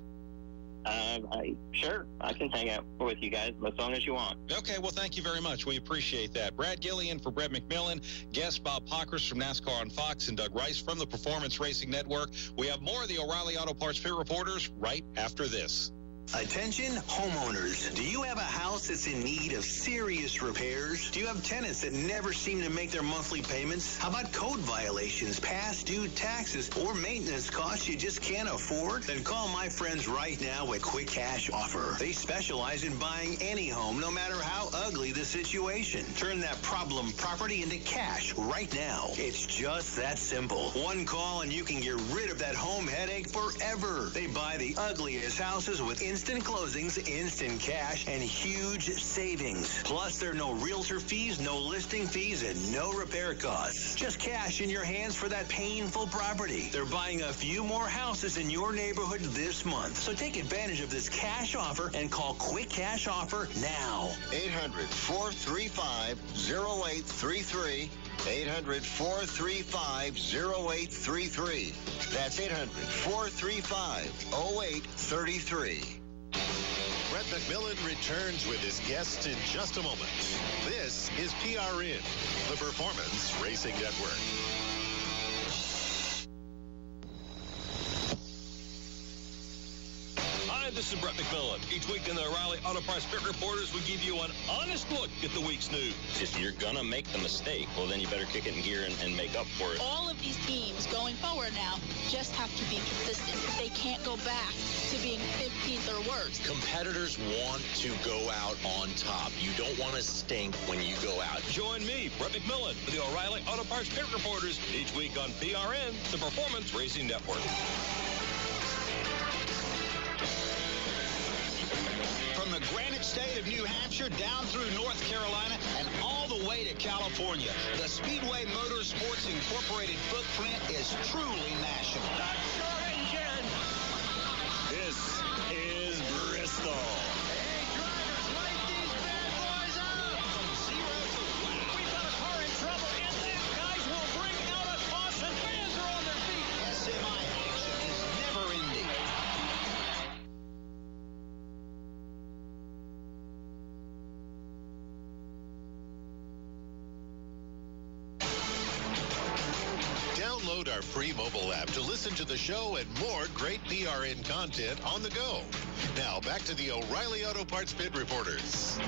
Sure. I can hang out with you guys as long as you want. Okay, well, thank you very much. We appreciate that. Brad Gillian for Brett McMillan, guest Bob Pockrass from NASCAR on Fox, and Doug Rice from the Performance Racing Network. We have more of the O'Reilly Auto Parts Pit Reporters right after this. Attention homeowners. Do you have a house that's in need of serious repairs? Do you have tenants that never seem to make their monthly payments? How about code violations, past due taxes, or maintenance costs you just can't afford? Then call my friends right now at Quick Cash Offer. They specialize in buying any home, no matter how ugly the situation. Turn that problem property into cash right now. It's just that simple. One call and you can get rid of that home headache forever. They buy the ugliest houses with instant closings, instant cash, and huge savings. Plus, there are no realtor fees, no listing fees, and no repair costs. Just cash in your hands for that painful property. They're buying a few more houses in your neighborhood this month. So take advantage of this cash offer and call Quick Cash Offer now. 800-435-0833. 800-435-0833. That's 800-435-0833. Brett McMillan returns with his guests in just a moment. This is PRN, the Performance Racing Network. Hi, this is Brett McMillan. Each week in the O'Reilly Auto Parts Pit Reporters, we give you an honest look at the week's news. If you're going to make the mistake, well, then you better kick it in gear and make up for it. All of these teams going forward now just have to be consistent. They can't go back to being 15th or worse. Competitors want to go out on top. You don't want to stink when you go out. Join me, Brett McMillan, for the O'Reilly Auto Parts Pit Reporters each week on PRN, the Performance Racing Network. From the Granite State of New Hampshire down through North Carolina and all the way to California, the Speedway Motorsports Incorporated footprint is truly national. This is Bristol. Hey, drivers, light these bad boys up! From 0 to wow. We've got a car in trouble, and these guys will bring out a caution. Fans are on their feet. SMI action is never ending. Download our free mobile app to listen to the show and more great PRN content on the go. Now, back to the O'Reilly Auto Parts Pit Reporters.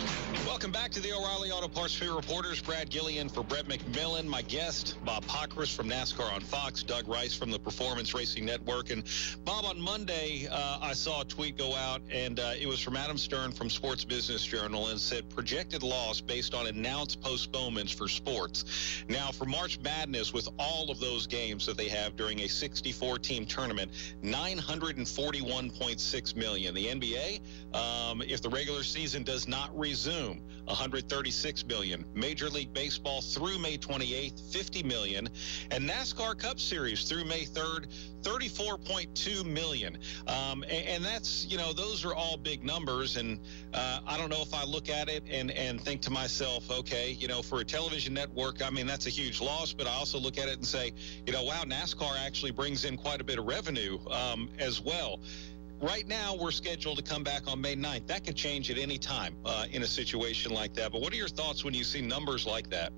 Welcome back to the O'Reilly Auto Parts Pit Reporters. Brad Gillian for Brett McMillan. My guest, Bob Pockrass from NASCAR on Fox. Doug Rice from the Performance Racing Network. And Bob, on Monday, I saw a tweet go out, and it was from Adam Stern from Sports Business Journal, and said projected loss based on announced postponements for sports. Now, for March Madness, with all of those games that they have during during a 64-team tournament, $941.6 million. The NBA, if the regular season does not resume, $136 million. Major League Baseball through May 28th, $50 million. And NASCAR Cup Series through May 3rd, $34.2 million. And that's, those are all big numbers. And I don't know if I look at it and think to myself, okay, for a television network, I mean, that's a huge loss. But I also look at it and say, wow, NASCAR actually brings in quite a bit of revenue as well. Right now, we're scheduled to come back on May 9th. That could change at any time in a situation like that. But what are your thoughts when you see numbers like that?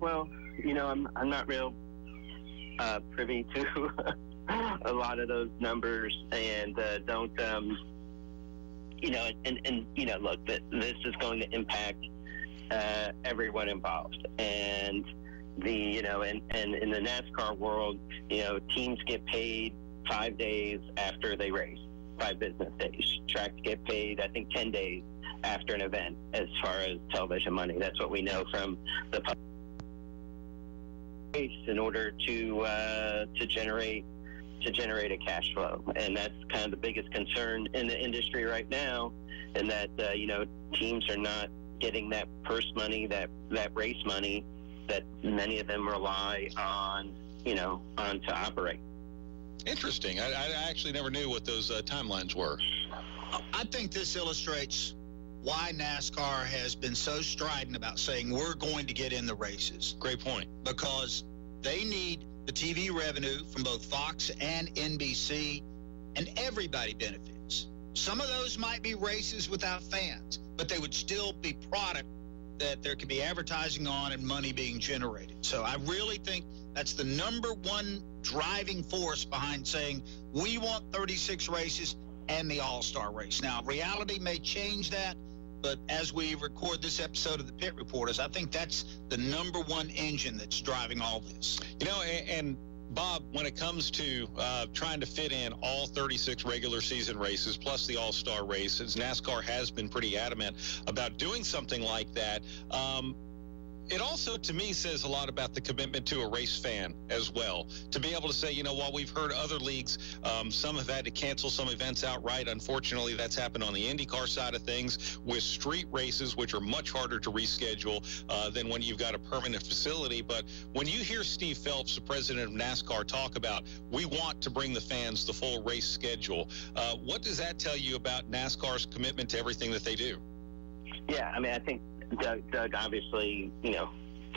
Well, I'm not real privy to a lot of those numbers, and don't, look, this is going to impact everyone involved, and and in the NASCAR world, teams get paid 5 days after they race, 5 business days. Tracks get paid, I think, 10 days after an event as far as television money. That's what we know from the race in order to generate a cash flow. And that's kind of the biggest concern in the industry right now, and that, teams are not getting that purse money, that race money that many of them rely on to operate. Interesting. I actually never knew what those timelines were. I think this illustrates why NASCAR has been so strident about saying we're going to get in the races. Great point. Because they need the TV revenue from both Fox and NBC, and everybody benefits. Some of those might be races without fans, but they would still be product that there could be advertising on and money being generated. So I really think that's the number one driving force behind saying we want 36 races and the All-Star race. Now, reality may change that, but as we record this episode of the Pit Reporters, I think that's the number one engine that's driving all this. And Bob, when it comes to trying to fit in all 36 regular season races plus the All-Star races, NASCAR has been pretty adamant about doing something like that. It also, to me, says a lot about the commitment to a race fan as well. To be able to say, while we've heard other leagues, some have had to cancel some events outright. Unfortunately, that's happened on the IndyCar side of things with street races, which are much harder to reschedule than when you've got a permanent facility. But when you hear Steve Phelps, the president of NASCAR, talk about, we want to bring the fans the full race schedule, what does that tell you about NASCAR's commitment to everything that they do? Yeah, I mean, I think Doug obviously,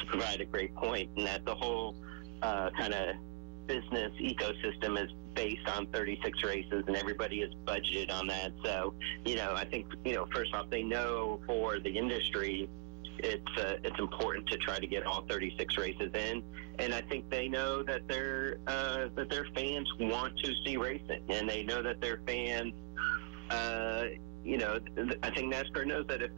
provided a great point, in that the whole kind of business ecosystem is based on 36 races, and everybody is budgeted on that. So, I think, first off, they know for the industry, it's important to try to get all 36 races in, and I think they know that their fans want to see racing, and they know that their fans, I think NASCAR knows that if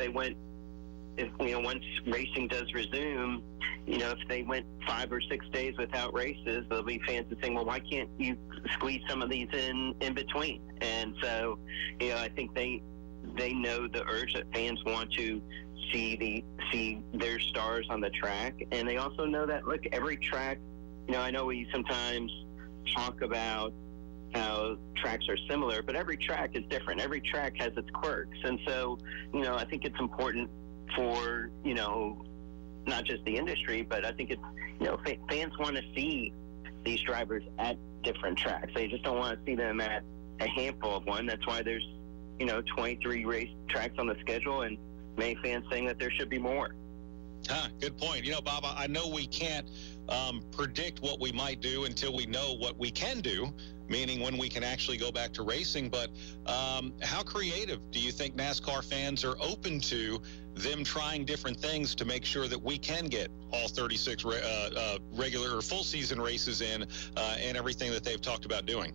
once racing does resume, if they went 5 or 6 days without races, there'll be fans that saying, well, why can't you squeeze some of these in between? And so, I think they know the urge that fans want to see their stars on the track, and they also know that, look, every track, I know we sometimes talk about how tracks are similar, but every track is different. Every track has its quirks, and so, I think it's important for, not just the industry, but I think it's, fans want to see these drivers at different tracks. They just don't want to see them at a handful of one. That's why there's, 23 race tracks on the schedule, and many fans saying that there should be more. Good point. Bob, I know we can't predict what we might do until we know what we can do, meaning when we can actually go back to racing. But how creative do you think NASCAR fans are open to them trying different things to make sure that we can get all 36 regular or full season races in and everything that they've talked about doing?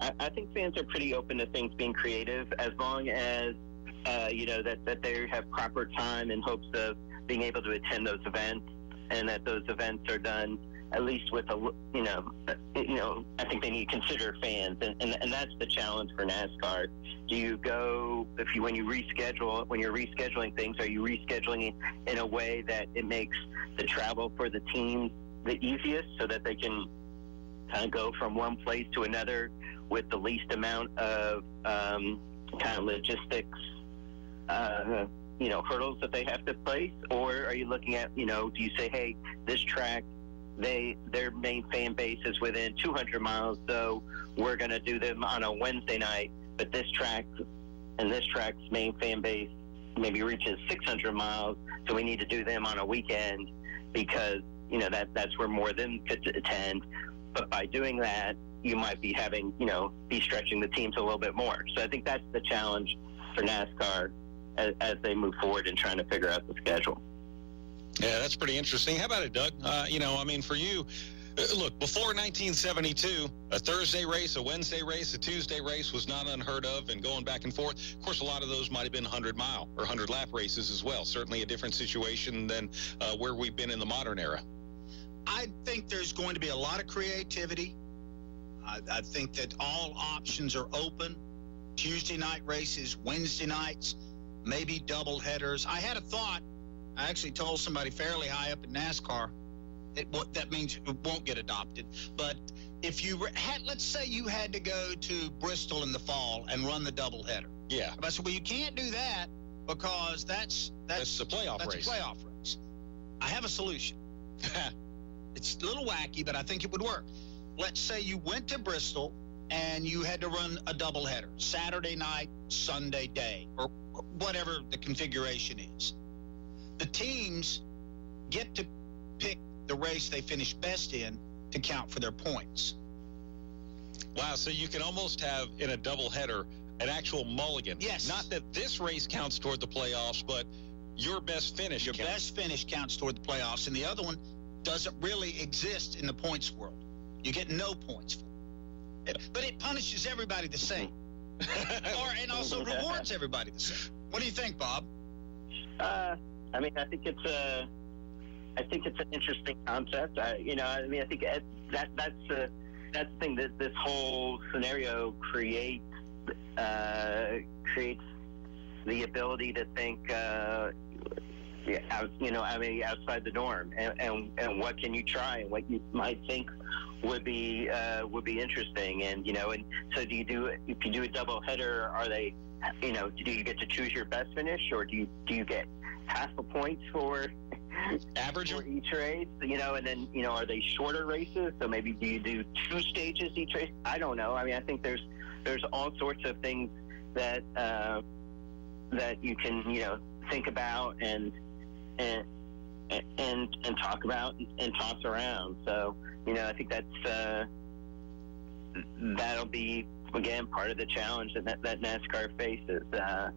I think fans are pretty open to things being creative, as long as, that they have proper time in hopes of being able to attend those events, and that those events are done at least with I think they need to consider fans, and that's the challenge for NASCAR. Do you go, when you're rescheduling things, are you rescheduling in a way that it makes the travel for the teams the easiest so that they can kind of go from one place to another with the least amount of kind of logistics, hurdles that they have to place? Or are you looking at, do you say, hey, this track, their main fan base is within 200 miles, so we're going to do them on a Wednesday night, but this track's main fan base maybe reaches 600 miles, so we need to do them on a weekend because, that's where more of them could attend. But by doing that, you might be having, be stretching the teams a little bit more. So I think that's the challenge for NASCAR as they move forward in trying to figure out the schedule. Yeah, that's pretty interesting. How about it, Doug? For you, look, before 1972, a Thursday race, a Wednesday race, a Tuesday race was not unheard of and going back and forth. Of course, a lot of those might have been 100-mile or 100-lap races as well. Certainly a different situation than where we've been in the modern era. I think there's going to be a lot of creativity. I think that all options are open. Tuesday night races, Wednesday nights, maybe double headers. I had a thought. I actually told somebody fairly high up in NASCAR. That means it won't get adopted. But if you let's say you had to go to Bristol in the fall and run the doubleheader. Yeah. I said, well, you can't do that because that's the playoff race. That's a playoff race. I have a solution. It's a little wacky, but I think it would work. Let's say you went to Bristol and you had to run a doubleheader, Saturday night, Sunday day, or whatever the configuration is. The teams get to pick the race they finish best in to count for their points. Wow, so you can almost have in a doubleheader an actual mulligan. Yes. Not that this race counts toward the playoffs, but your best finish counts. Your best finish counts toward the playoffs, and the other one doesn't really exist in the points world. You get no points for it. But it punishes everybody the same. and also rewards everybody the same. What do you think, Bob? I think it's an interesting concept. I think that's the thing that this whole scenario creates the ability to think, outside the norm, and what can you try, and what you might think would be interesting, and so if you do a double header, are they, do you get to choose your best finish, or do you get half a point for average for each race, and then are they shorter races? So maybe do you do 2 stages each race? I don't know. I think there's all sorts of things that you can think about and talk about and toss around. So I think that'll be again part of the challenge that NASCAR faces. I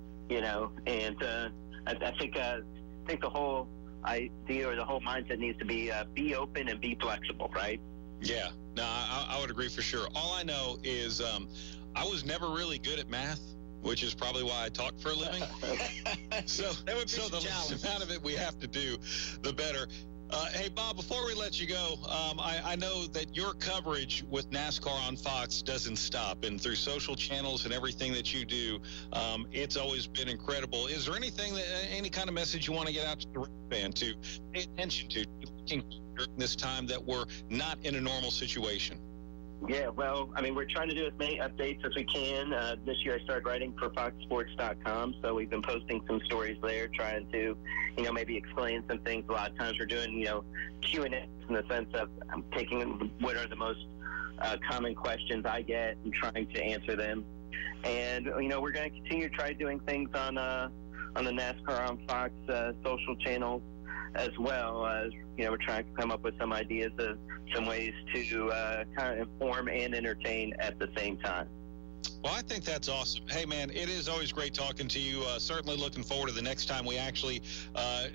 think the whole idea or the whole mindset needs to be open and be flexible, right? Yeah, no, I would agree for sure. All I know is I was never really good at math, which is probably why I talk for a living. so the less amount of it we have to do, the better. Hey, Bob, before we let you go, I know that your coverage with NASCAR on Fox doesn't stop, and through social channels and everything that you do, it's always been incredible. Is there any kind of message you want to get out to the fan to pay attention to during this time that we're not in a normal situation? Yeah, well, we're trying to do as many updates as we can. This year I started writing for FoxSports.com, so we've been posting some stories there, trying to, maybe explain some things. A lot of times we're doing, Q&A in the sense of taking what are the most common questions I get and trying to answer them. And, we're going to continue to try doing things on the NASCAR on Fox social channels as well. As we're trying to come up with some ideas of some ways to kind of inform and entertain at the same time. Well, I think that's awesome. Hey, man, it is always great talking to you. Certainly looking forward to the next time we actually,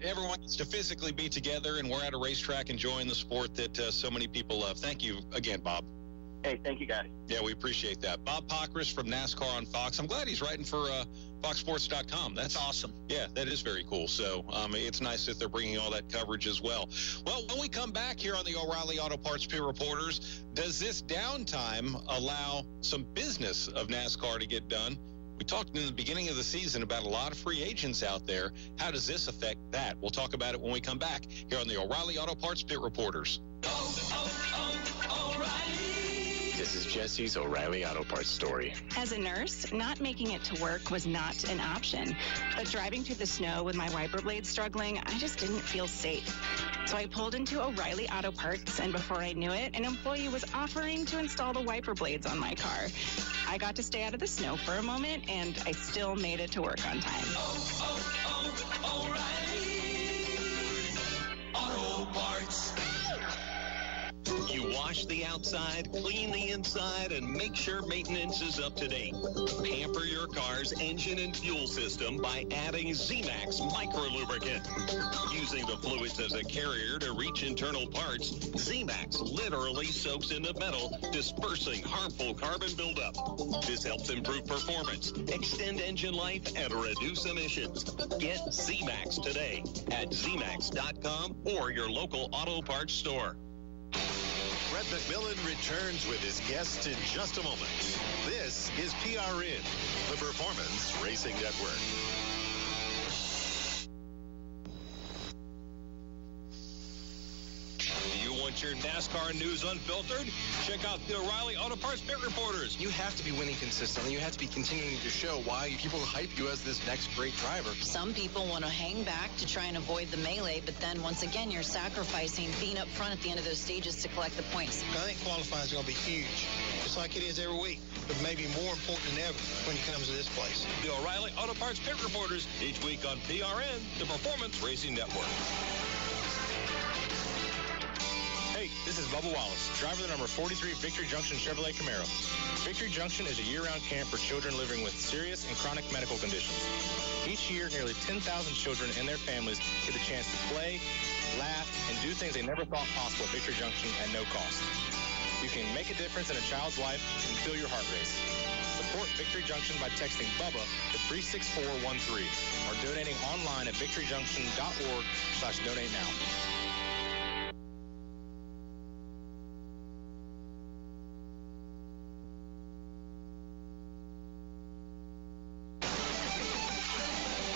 everyone gets to physically be together and we're at a racetrack enjoying the sport that so many people love. Thank you again, Bob. Hey, thank you, guys. Yeah, we appreciate that. Bob Pockrass from NASCAR on Fox. I'm glad he's writing for FoxSports.com. That's awesome. Yeah, that is very cool. So it's nice that they're bringing all that coverage as well. Well, when we come back here on the O'Reilly Auto Parts Pit Reporters, does this downtime allow some business of NASCAR to get done? We talked in the beginning of the season about a lot of free agents out there. How does this affect that? We'll talk about it when we come back here on the O'Reilly Auto Parts Pit Reporters. This is Jesse's O'Reilly Auto Parts story. As a nurse, not making it to work was not an option. But driving through the snow with my wiper blades struggling, I just didn't feel safe. So I pulled into O'Reilly Auto Parts, and before I knew it, an employee was offering to install the wiper blades on my car. I got to stay out of the snow for a moment, and I still made it to work on time. O'Reilly Auto Parts. You wash the outside, clean the inside, and make sure maintenance is up to date. Pamper your car's engine and fuel system by adding Z-Max Micro Lubricant. Using the fluids as a carrier to reach internal parts, Z-Max literally soaks into metal, dispersing harmful carbon buildup. This helps improve performance, extend engine life, and reduce emissions. Get Z-Max today at zmax.com or your local auto parts store. Brett McMillan returns with his guests in just a moment. This is PRN, the Performance Racing Network. Do you want your NASCAR news unfiltered? Check out the O'Reilly Auto Parts Pit Reporters. You have to be winning consistently. You have to be continuing to show why people hype you as this next great driver. Some people want to hang back to try and avoid the melee, but then once again, you're sacrificing being up front at the end of those stages to collect the points. I think qualifying is going to be huge, just like it is every week, but maybe more important than ever when it comes to this place. The O'Reilly Auto Parts Pit Reporters, each week on PRN, the Performance Racing Network. Hey, this is Bubba Wallace, driver of the number 43 Victory Junction Chevrolet Camaro. Victory Junction is a year-round camp for children living with serious and chronic medical conditions. Each year, nearly 10,000 children and their families get the chance to play, laugh, and do things they never thought possible at Victory Junction at no cost. You can make a difference in a child's life and feel your heart race. Support Victory Junction by texting BUBBA to 36413 or donating online at victoryjunction.org/donate now.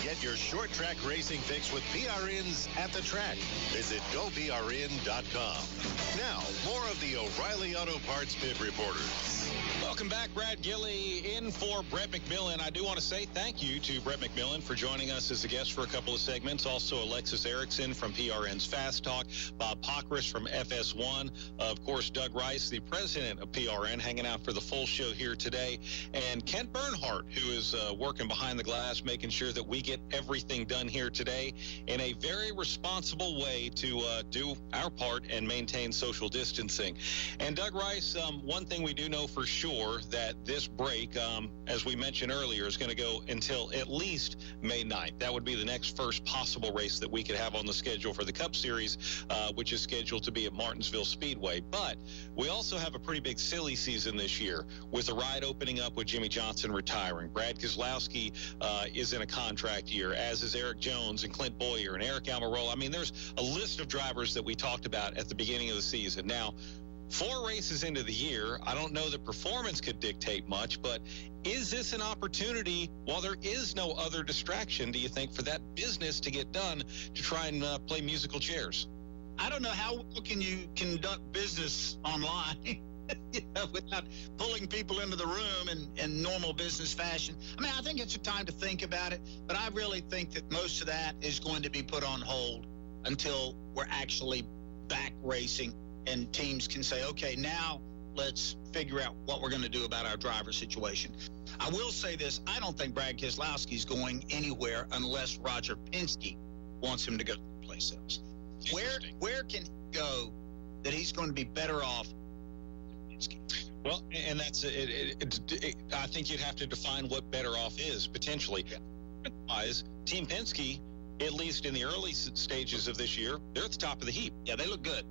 Get your short track racing fix with PRN's At the Track. Visit GoPRN.com. Now, more of the O'Reilly Auto Parts Pit Reporters. Welcome back. Brad Gilley in for Brett McMillan. I do want to say thank you to Brett McMillan for joining us as a guest for a couple of segments. Also, Alexis Erickson from PRN's Fast Talk, Bob Pockris from FS1, of course, Doug Rice, the president of PRN, hanging out for the full show here today, and Kent Bernhardt, who is working behind the glass, making sure that we get everything done here today in a very responsible way to do our part and maintain social distancing. And Doug Rice, one thing we do know for sure that this break, as we mentioned earlier, is going to go until at least May 9th. That would be the next first possible race that we could have on the schedule for the Cup Series, which is scheduled to be at Martinsville Speedway. But we also have a pretty big silly season this year with the ride opening up with Jimmy Johnson retiring. Brad Keselowski is in a contract year, as is Eric Jones and Clint Boyer and Eric Almirola. I mean, there's a list of drivers that we talked about at the beginning of the season. Now, 4 races into the year, I don't know that performance could dictate much, but is this an opportunity, while there is no other distraction, do you think, for that business to get done to try and play musical chairs? I don't know how can you conduct business online without pulling people into the room in normal business fashion. I mean, I think it's a time to think about it, but I really think that most of that is going to be put on hold until we're actually back racing and teams can say, okay, now let's figure out what we're going to do about our driver situation. I will say this, I don't think Brad Keselowski is going anywhere unless Roger Penske wants him to go someplace else. Where can he go that he's going to be better off than Penske? Well, and that's I think you'd have to define what better off is, potentially. Otherwise, Team Penske, at least in the early stages of this year, they're at the top of the heap. Yeah, they look good.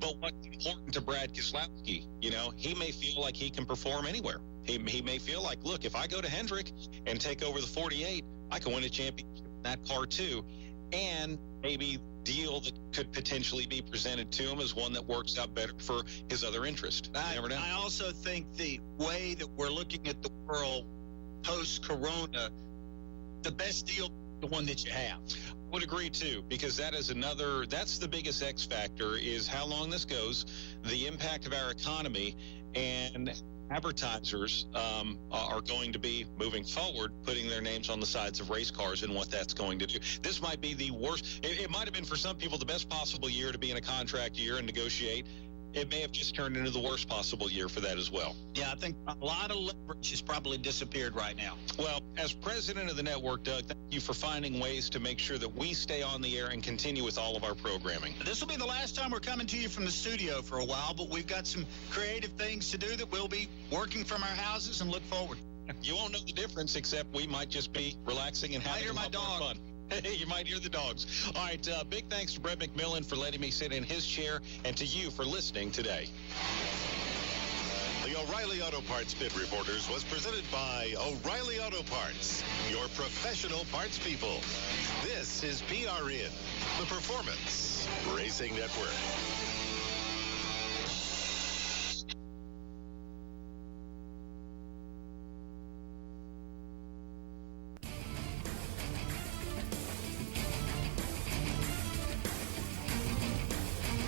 But what's important to Brad Keselowski, you know, he may feel like he can perform anywhere. He may feel like, look, if I go to Hendrick and take over the 48, I can win a championship in that car too. And maybe deal that could potentially be presented to him as one that works out better for his other interest. You never know. I also think the way that we're looking at the world post-corona, the best deal, the one that you have. Would agree too, because that's the biggest X factor is how long this goes, the impact of our economy, and advertisers are going to be moving forward, putting their names on the sides of race cars and what that's going to do. This might be the worst. It might have been for some people the best possible year to be in a contract year and negotiate. It may have just turned into the worst possible year for that as well. Yeah, I think a lot of leverage has probably disappeared right now. Well, as president of the network, Doug, thank you for finding ways to make sure that we stay on the air and continue with all of our programming. This will be the last time we're coming to you from the studio for a while, but we've got some creative things to do that we'll be working from our houses and look forward. You won't know the difference, except we might just be relaxing and having a lot more fun. You might hear the dogs. All right, big thanks to Brett McMillan for letting me sit in his chair, and to you for listening today. The O'Reilly Auto Parts Pit Reporters was presented by O'Reilly Auto Parts, your professional parts people. This is PRN, the Performance Racing Network.